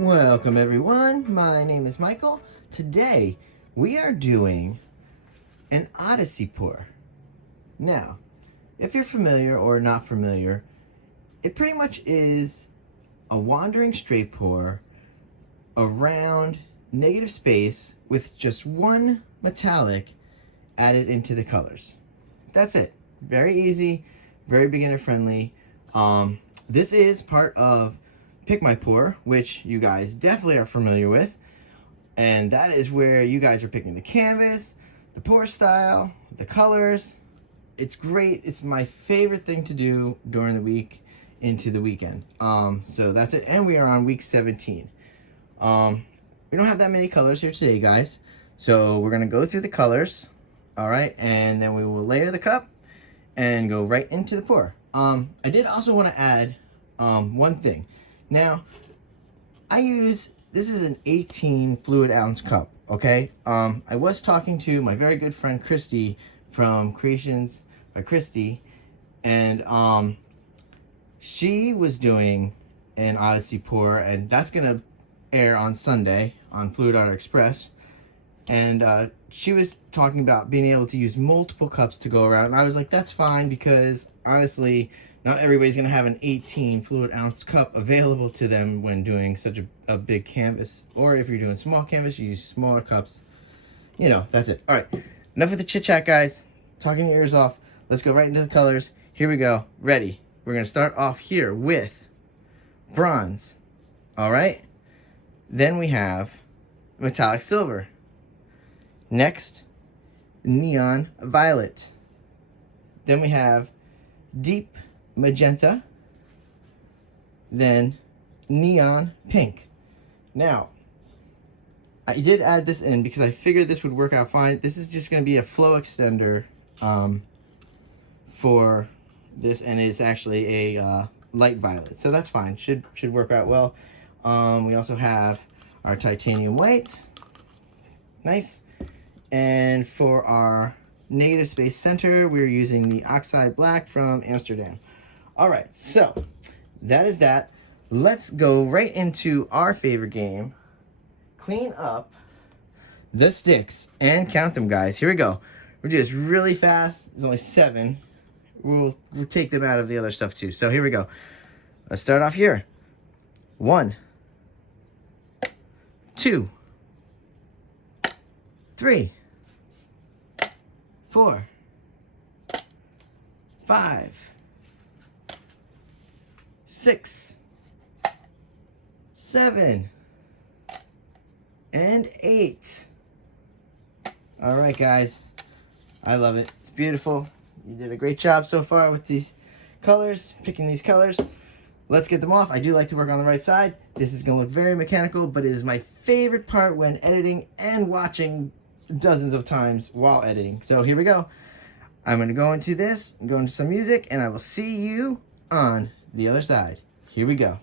Welcome everyone, my name is Michael. Today we are doing an Odyssey pour. Now, if you're familiar or not familiar, it pretty much is a wandering straight pour around negative space with just one metallic added into the colors. That's it. Very easy, very beginner friendly. This is part of Pick My Pour, which you guys definitely are familiar with, and that is where you guys are picking the canvas, the pour style, the colors. It's great. It's my favorite thing to do during the week into the weekend. So that's it, and we are on week 17. We don't have that many colors here today, guys, so we're gonna go through the colors, all right, and then we will layer the cup and go right into the pour. I did also want to add one thing. Now, this is an 18 fluid ounce cup, okay? I was talking to my very good friend Christy from Creations by Christy, and she was doing an Odyssey pour, and that's gonna air on Sunday on Fluid Art Express. And she was talking about being able to use multiple cups to go around, and I was like, that's fine, because honestly, not everybody's going to have an 18 fluid ounce cup available to them when doing such a big canvas. Or if you're doing small canvas, you use smaller cups. You know, that's it. All right, enough with the chit chat, guys. Talking your ears off. Let's go right into the colors. Here we go. Ready. We're going to start off here with bronze. All right. Then we have metallic silver. Next, neon violet. Then we have deep magenta, then neon pink. Now, I did add this in because I figured this would work out fine. This is just going to be a flow extender for this, and it's actually a light violet, so that's fine. Should work out well. We also have our titanium white, nice, and for our negative space center, we're using the oxide black from Amsterdam. All right, so that is that. Let's go right into our favorite game. Clean up the sticks and count them, guys. Here we go. We'll do this really fast. There's only 7. We'll take them out of the other stuff too. So here we go. Let's start off here. 1, 2, 3, 4, 5, 6, 7, and 8. All right, guys. I love it. It's beautiful. You did a great job so far with these colors, picking these colors. Let's get them off. I do like to work on the right side. This is going to look very mechanical, but it is my favorite part when editing and watching dozens of times while editing. So here we go. I'm going to go into this, go into some music, and I will see you on the other side. Here we go.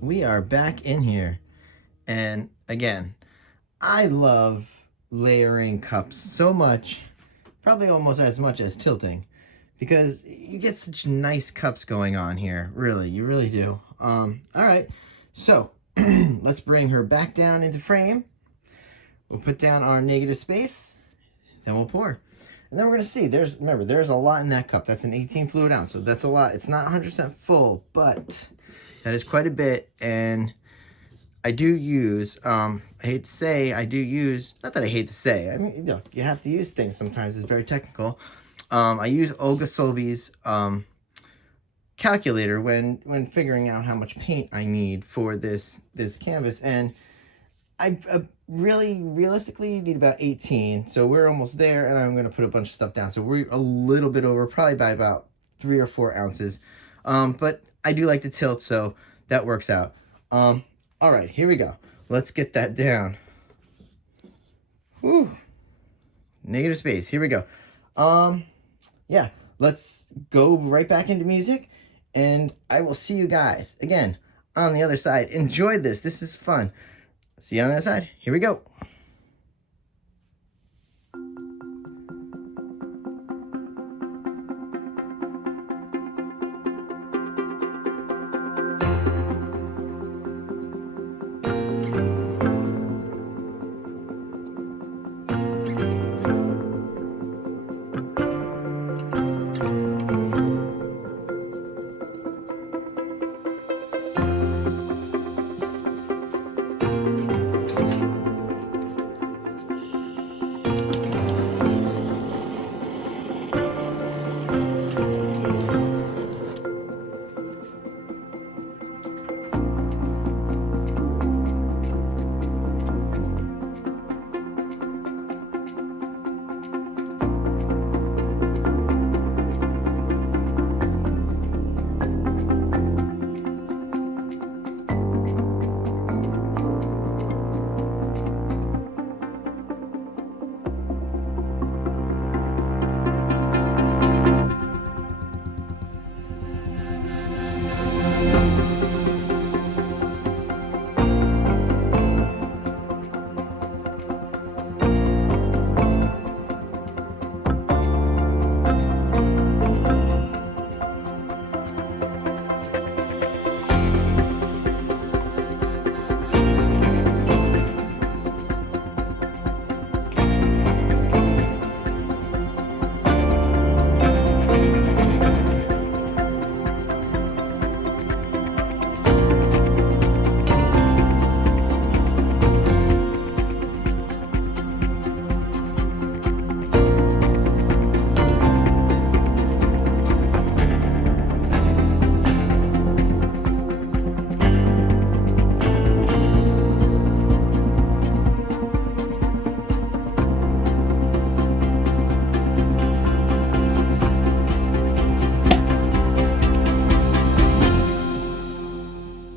we are back in here. And again, I love layering cups so much, probably almost as much as tilting, because you get such nice cups going on here. Really, you really do. All right, so let's bring her back down into frame. We'll put down our negative space, then we'll pour. And then we're gonna see, remember, there's a lot in that cup. That's an 18 fluid ounce, so that's a lot. It's not 100% full, but that is quite a bit. And I do use, I hate to say, I do use, not that I hate to say, I mean, you know, you have to use things sometimes, it's very technical. I use Olga Solvi's calculator when figuring out how much paint I need for this canvas. And I realistically need about 18, so we're almost there, and I'm gonna put a bunch of stuff down, so we're a little bit over, probably by about 3 or 4 ounces, but I do like to tilt, so that works out. All right, here we go. Let's get that down. Whew. Negative space. Here we go. Yeah, let's go right back into music, and I will see you guys again on the other side. Enjoy this. This is fun. See you on that side. Here we go.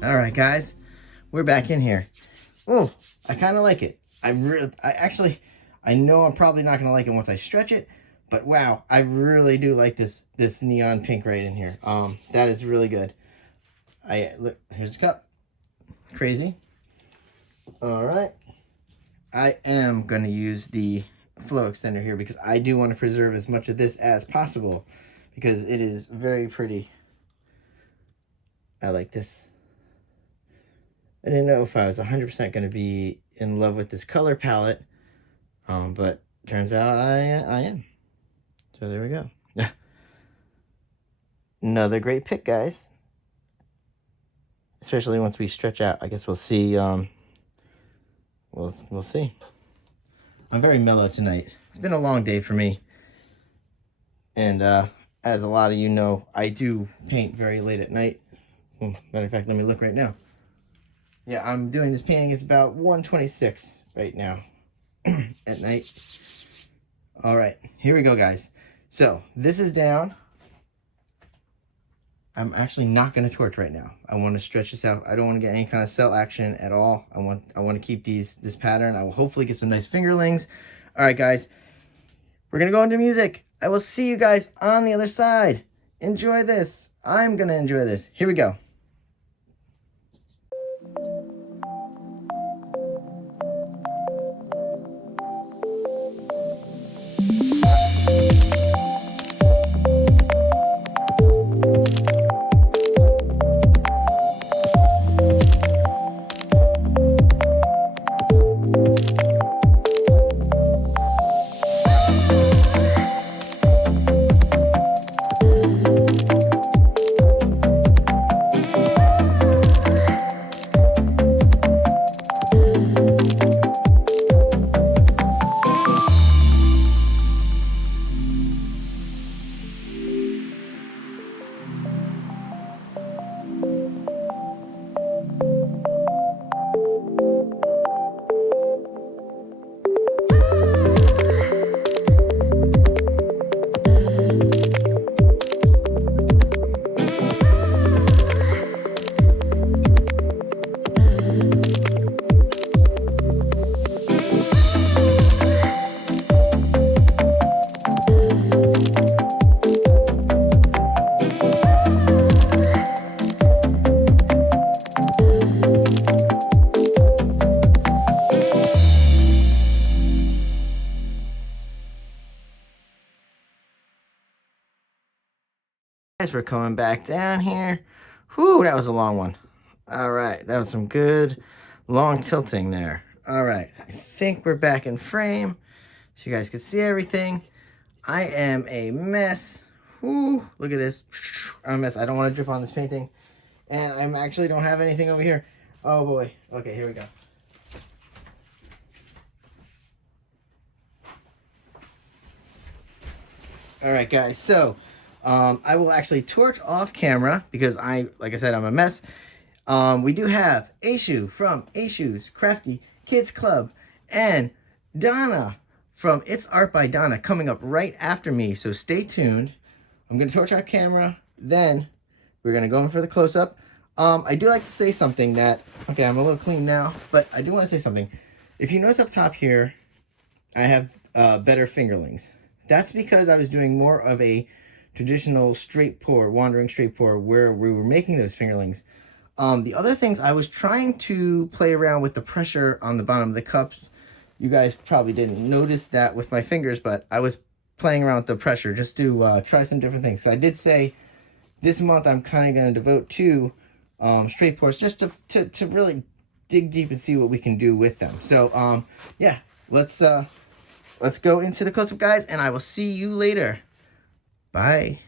All right, guys, we're back in here. Oh, I kind of like it. I know I'm probably not gonna like it once I stretch it, but wow, I really do like this neon pink right in here. That is really good. Look, here's the cup. Crazy. All right, I am gonna use the flow extender here because I do want to preserve as much of this as possible because it is very pretty. I like this. I didn't know if I was 100% going to be in love with this color palette, but turns out I am. So there we go. Another great pick, guys. Especially once we stretch out. I guess we'll see. We'll see. I'm very mellow tonight. It's been a long day for me. And as a lot of you know, I do paint very late at night. Matter of fact, let me look right now. Yeah, I'm doing this painting. It's about 1:26 right now at night. All right, here we go, guys. So this is down. I'm actually not going to torch right now. I want to stretch this out. I don't want to get any kind of cell action at all. I want to keep this pattern. I will hopefully get some nice fingerlings. All right, guys, we're going to go into music. I will see you guys on the other side. Enjoy this. I'm going to enjoy this. Here we go. Guys, we're coming back down here. Whew, that was a long one. All right, that was some good long tilting there. All right, I think we're back in frame so you guys can see everything. I am a mess. Whew, look at this. I'm a mess. I don't want to drip on this painting. And I actually don't have anything over here. Oh boy. Okay, here we go. All right, guys. So I will actually torch off camera because like I said, I'm a mess. We do have Aishu from Aishu's Crafty Kids Club and Donna from It's Art by Donna coming up right after me. So stay tuned. I'm going to torch our camera. Then we're going to go in for the close-up. I do like to say something that, okay, I'm a little clean now, but I do want to say something. If you notice up top here, I have better fingerlings. That's because I was doing more of a traditional straight pour, wandering straight pour, where we were making those fingerlings. The other things, I was trying to play around with the pressure on the bottom of the cups. You guys probably didn't notice that with my fingers, but I was playing around with the pressure just to try some different things. So I did say this month I'm kind of going to devote to straight pours just to really dig deep and see what we can do with them. So yeah, let's go into the close-up, guys, and I will see you later. Bye.